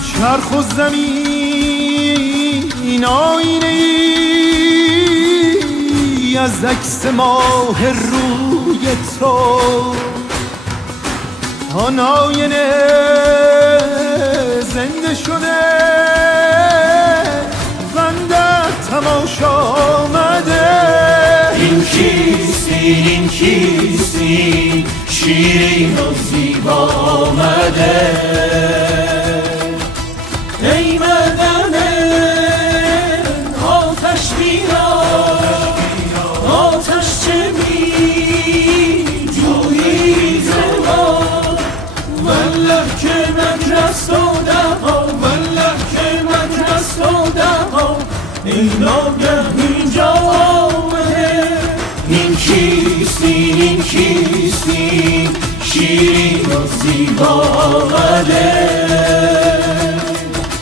چرخ و زمین آینه ای از عکس ماه روی تو، آن آینه زنده شده بنده تماشا آمده. این کیستی این کیستی شیرین و زیبا آمده. ای بدن آتش بیار آتش چه می جویی ز ما، والله که مجلس داده ها والله که مجلس داده ها ای ناگه اینجا آمده. این کیستی این کیستی شیرین و زیبا آمده.